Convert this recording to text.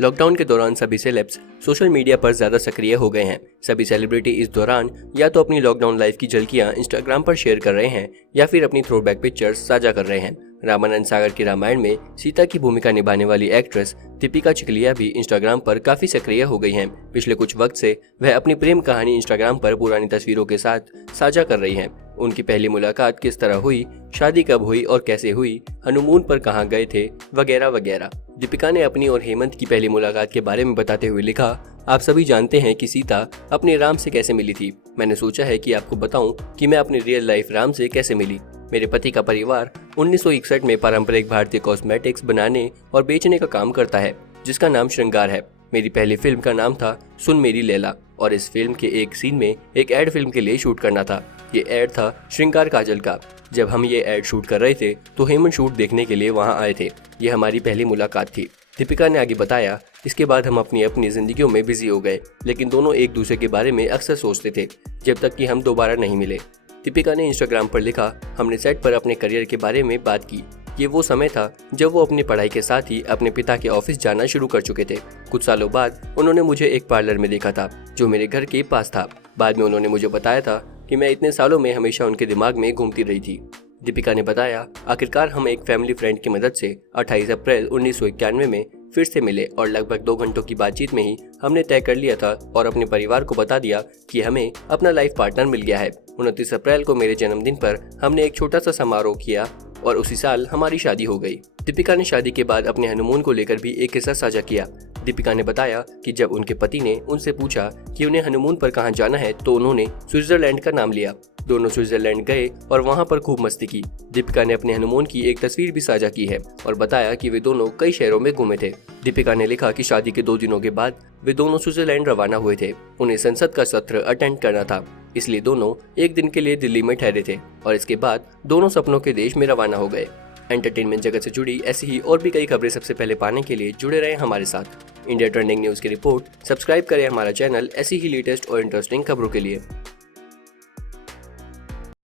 Lockdown के दौरान सभी सेलेब्स सोशल मीडिया पर ज्यादा सक्रिय हो गए हैं। सभी सेलिब्रिटी इस दौरान या तो अपनी लॉकडाउन लाइफ की झलकियां इंस्टाग्राम पर शेयर कर रहे हैं या फिर अपनी थ्रोबैक पिक्चर्स साझा कर रहे हैं। रामानंद सागर के रामायण में सीता की भूमिका निभाने वाली एक्ट्रेस दीपिका चिखलिया भी इंस्टाग्राम पर काफी सक्रिय हो गई हैं। पिछले कुछ वक्त से वह अपनी प्रेम कहानी इंस्टाग्राम पर पुरानी तस्वीरों के साथ साझा कर रही हैं। उनकी पहली मुलाकात किस तरह हुई, शादी कब हुई और कैसे हुई, हनीमून पर कहाँ गए थे, वगैरह वगैरह। दीपिका ने अपनी और हेमंत की पहली मुलाकात के बारे में बताते हुए लिखा, आप सभी जानते हैं कि सीता अपने राम से कैसे मिली थी। मैंने सोचा है कि आपको बताऊं कि मैं अपनी रियल लाइफ राम से कैसे मिली। मेरे पति का परिवार 1961 में पारंपरिक भारतीय कॉस्मेटिक्स बनाने और बेचने का काम करता है, जिसका नाम श्रृंगार है। मेरी पहली फिल्म का नाम था सुन मेरी लैला और इस फिल्म के एक सीन में एक एड फिल्म के लिए शूट करना था। ये एड था श्रृंगार काजल का। जब हम ये एड शूट कर रहे थे तो हेमंत शूट देखने के लिए वहाँ आए थे। ये हमारी पहली मुलाकात थी। दीपिका ने आगे बताया, इसके बाद हम अपनी अपनी जिंदगियों में बिजी हो गए, लेकिन दोनों एक दूसरे के बारे में अक्सर सोचते थे जब तक कि हम दोबारा नहीं मिले। दीपिका ने इंस्टाग्राम पर लिखा, हमने सेट पर अपने करियर के बारे में बात की। ये वो समय था जब वो अपनी पढ़ाई के साथ ही अपने पिता के ऑफिस जाना शुरू कर चुके थे। कुछ सालों बाद उन्होंने मुझे एक पार्लर में देखा था जो मेरे घर के पास था। बाद में उन्होंने मुझे बताया था कि मैं इतने सालों में हमेशा उनके दिमाग में घूमती रही थी। दीपिका ने बताया, आखिरकार हम एक फैमिली फ्रेंड की मदद से 28 अप्रैल 1991 में फिर से मिले और लगभग 2 घंटों की बातचीत में ही हमने तय कर लिया था और अपने परिवार को बता दिया कि हमें अपना लाइफ पार्टनर मिल गया है। 29 अप्रैल को मेरे जन्मदिन पर हमने एक छोटा सा समारोह किया और उसी साल हमारी शादी हो गई। दीपिका ने शादी के बाद अपने हनीमून को लेकर भी एक किस्सा साझा किया। दीपिका ने बताया कि जब उनके पति ने उनसे पूछा कि उन्हें हनीमून पर कहां जाना है तो उन्होंने स्विट्जरलैंड का नाम लिया। दोनों स्विट्जरलैंड गए और वहां पर खूब मस्ती की। दीपिका ने अपने हनीमून की एक तस्वीर भी साझा की है और बताया कि वे दोनों कई शहरों में घूमे थे। दीपिका ने लिखा कि शादी के 2 दिनों के बाद वे दोनों स्विट्जरलैंड रवाना हुए थे। उन्हें संसद का सत्र अटेंड करना था, इसलिए दोनों एक दिन के लिए दिल्ली में ठहरे थे और इसके बाद दोनों सपनों के देश में रवाना हो गए। एंटरटेनमेंट जगत से जुड़ी ऐसी ही और भी कई खबरें सबसे पहले पाने के लिए जुड़े रहें हमारे साथ। इंडिया ट्रेंडिंग न्यूज की रिपोर्ट सब्सक्राइब करें हमारा चैनल ऐसी ही लेटेस्ट और इंटरेस्टिंग खबरों के लिए।